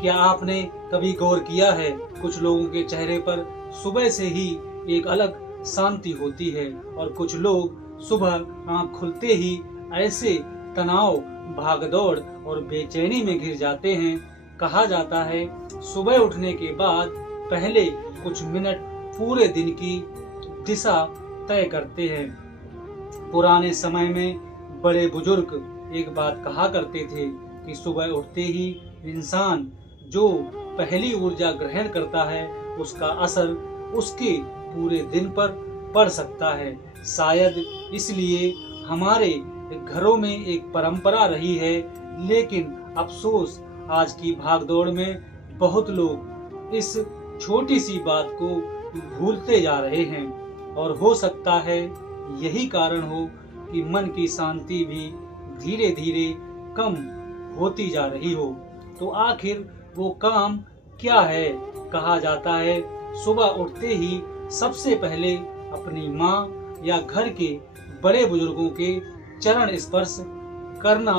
क्या आपने कभी गौर किया है, कुछ लोगों के चेहरे पर सुबह से ही एक अलग शांति होती है और कुछ लोग सुबह आंख खुलते ही ऐसे तनाव, भागदौड़ और बेचैनी में घिर जाते हैं। कहा जाता है, सुबह उठने के बाद पहले कुछ मिनट पूरे दिन की दिशा तय करते हैं। पुराने समय में बड़े बुजुर्ग एक बात कहा करते थे कि सुबह उठते ही इंसान जो पहली ऊर्जा ग्रहण करता है उसका असर उसके पूरे दिन पर पड़ सकता है। शायद इसलिए हमारे घरों में एक परंपरा रही है, लेकिन अफसोस आज की भागदौड़ में बहुत लोग इस छोटी सी बात को भूलते जा रहे हैं और हो सकता है यही कारण हो कि मन की शांति भी धीरे धीरे कम होती जा रही हो। तो आखिर वो काम क्या है? कहा जाता है, सुबह उठते ही सबसे पहले अपनी माँ या घर के बड़े बुजुर्गों के चरण स्पर्श करना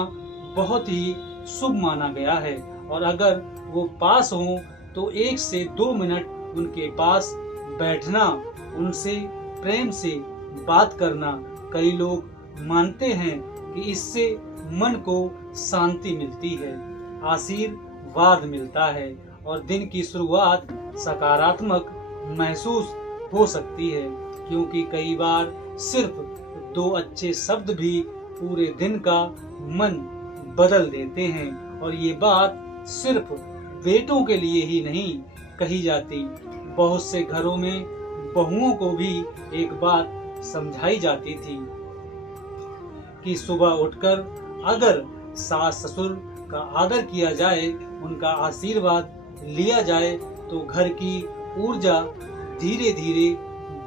बहुत ही शुभ माना गया है और अगर वो पास हो तो 1 से 2 मिनट उनके पास बैठना, उनसे प्रेम से बात करना। कई लोग मानते हैं कि इससे मन को शांति मिलती है, आशीर्वाद मिलता है और दिन की शुरुआत सकारात्मक महसूस हो सकती है, क्योंकि कई बार सिर्फ 2 अच्छे शब्द भी पूरे दिन का मन बदल देते हैं। और ये बात सिर्फ बेटों के लिए ही नहीं कही जाती, बहुत से घरों में बहुओं को भी एक बात समझाई जाती थी कि सुबह उठकर अगर सास ससुर का आदर किया जाए, उनका आशीर्वाद लिया जाए तो घर की ऊर्जा धीरे धीरे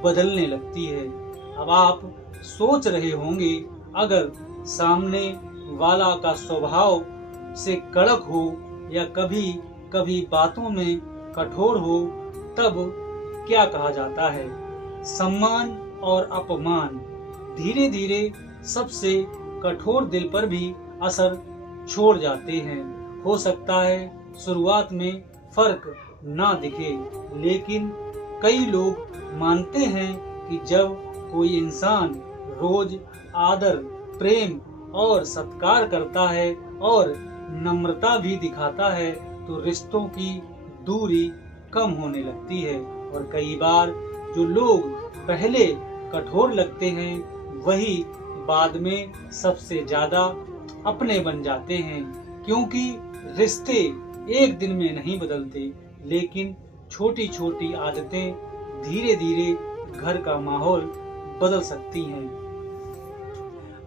बदलने लगती है। अब आप सोच रहे होंगे, अगर सामने वाला का स्वभाव से कड़क हो या कभी कभी बातों में कठोर हो, तब क्या कहा जाता है? सम्मान और अपमान धीरे धीरे सबसे कठोर दिल पर भी असर छोड़ जाते हैं। हो सकता है शुरुआत में फर्क ना दिखे, लेकिन कई लोग मानते हैं कि जब कोई इंसान रोज आदर, प्रेम और सत्कार करता है और नम्रता भी दिखाता है तो रिश्तों की दूरी कम होने लगती है। और कई बार जो लोग पहले कठोर लगते हैं वही बाद में सबसे ज्यादा अपने बन जाते हैं, क्योंकि रिश्ते एक दिन में नहीं बदलते, लेकिन छोटी छोटी आदतें धीरे धीरे घर का माहौल बदल सकती हैं।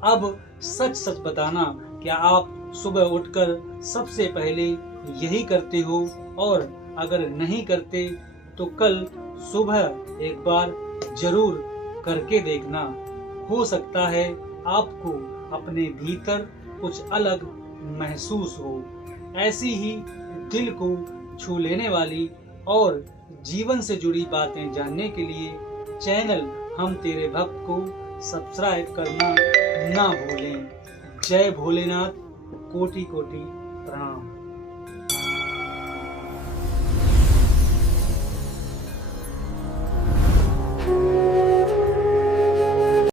अब सच सच बताना, क्या आप सुबह उठकर सबसे पहले यही करते हो? और अगर नहीं करते तो कल सुबह एक बार जरूर करके देखना। हो सकता है आपको अपने भीतर कुछ अलग महसूस हो। ऐसी ही दिल को छू लेने वाली और जीवन से जुड़ी बातें जानने के लिए चैनल हम तेरे भक्त को सब्सक्राइब करना ना भूलें। जय भोलेनाथ, कोटि कोटि प्रणाम।